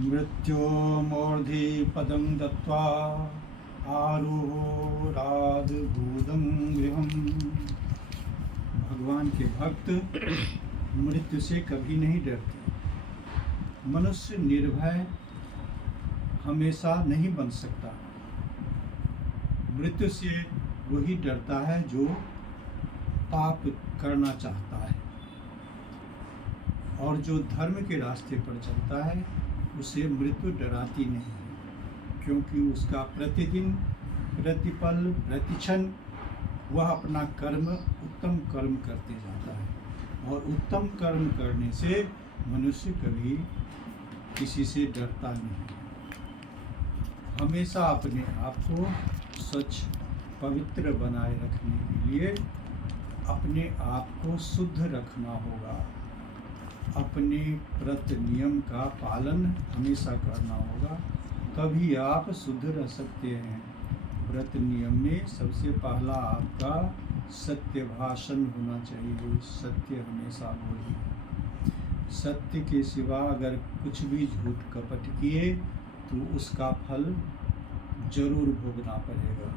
मृत्योर्मूर्धि पदं दत्वा आरुरोराद्भुतं गृहम्। भगवान के भक्त मृत्यु से कभी नहीं डरते। मनुष्य निर्भय हमेशा नहीं बन सकता। मृत्यु से वही डरता है जो पाप करना चाहता है, और जो धर्म के रास्ते पर चलता है उसे मृत्यु डराती नहीं, क्योंकि उसका प्रतिदिन प्रतिपल प्रतिक्षण वह अपना कर्म उत्तम कर्म करते जाता है। और उत्तम कर्म करने से मनुष्य कभी किसी से डरता नहीं। हमेशा अपने आप को स्वच्छ पवित्र बनाए रखने के लिए अपने आप को शुद्ध रखना होगा। अपने व्रत नियम का पालन हमेशा करना होगा, तभी आप शुद्ध रह सकते हैं। व्रत नियम में सबसे पहला आपका सत्य भाषण होना चाहिए। सत्य हमेशा बोलिए। सत्य के सिवा अगर कुछ भी झूठ कपट किए तो उसका फल जरूर भोगना पड़ेगा।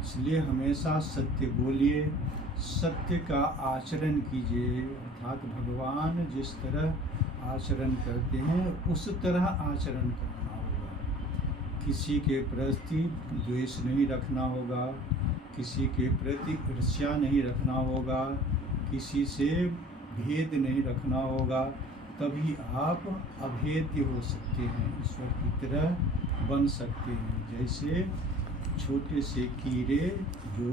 इसलिए हमेशा सत्य बोलिए, सत्य का आचरण कीजिए। अर्थात भगवान जिस तरह आचरण करते हैं उस तरह आचरण करना होगा। किसी के प्रति द्वेष नहीं रखना होगा, किसी के प्रति ईर्ष्या नहीं रखना होगा, किसी से भेद नहीं रखना होगा। तभी आप अभेद्य हो सकते हैं, ईश्वर की तरह बन सकते हैं। जैसे छोटे से कीड़े जो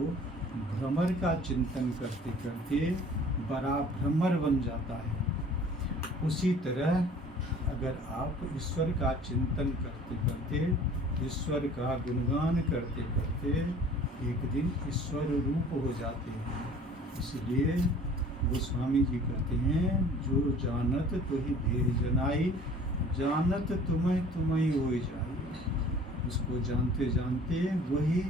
भ्रमर का चिंतन करते करते बड़ा भ्रमर बन जाता है, उसी तरह अगर आप ईश्वर का चिंतन करते करते ईश्वर का गुणगान करते करते एक दिन ईश्वर रूप हो जाते हैं। इसलिए गोस्वामी जी कहते हैं, जो जानत तो ही देह जनाई, जानत तुम्हें तुम्हें हो जाए। उसको जानते जानते वही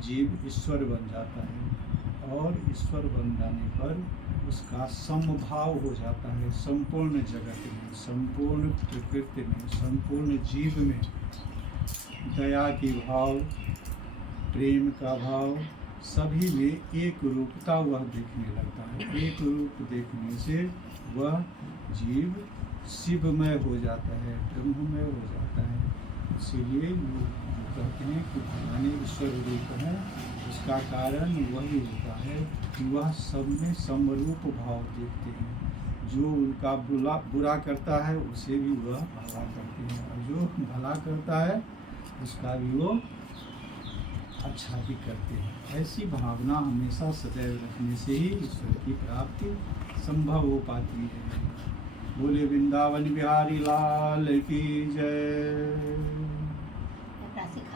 जीव ईश्वर बन जाता है, और ईश्वर बन जाने पर उसका समभाव हो जाता है संपूर्ण जगत में, संपूर्ण प्रकृति में, संपूर्ण जीव में। दया की भाव, प्रेम का भाव, सभी में एक रूपता वह देखने लगता है। एक रूप देखने से वह जीव शिवमय हो जाता है, ब्रह्ममय हो जाता है। इसीलिए लोग कहते हैं कि भगवान ईश्वर रूप है, उसका कारण वही होता है कि वह सब में समरूप भाव देखते हैं। जो उनका बुरा करता है उसे भी वह भला करते हैं, और जो भला करता है उसका भी वो अच्छा भी करते हैं। ऐसी भावना हमेशा सदैव रखने से ही ईश्वर की प्राप्ति संभव हो पाती है। बोले वृंदावन बिहारी लाल की जय।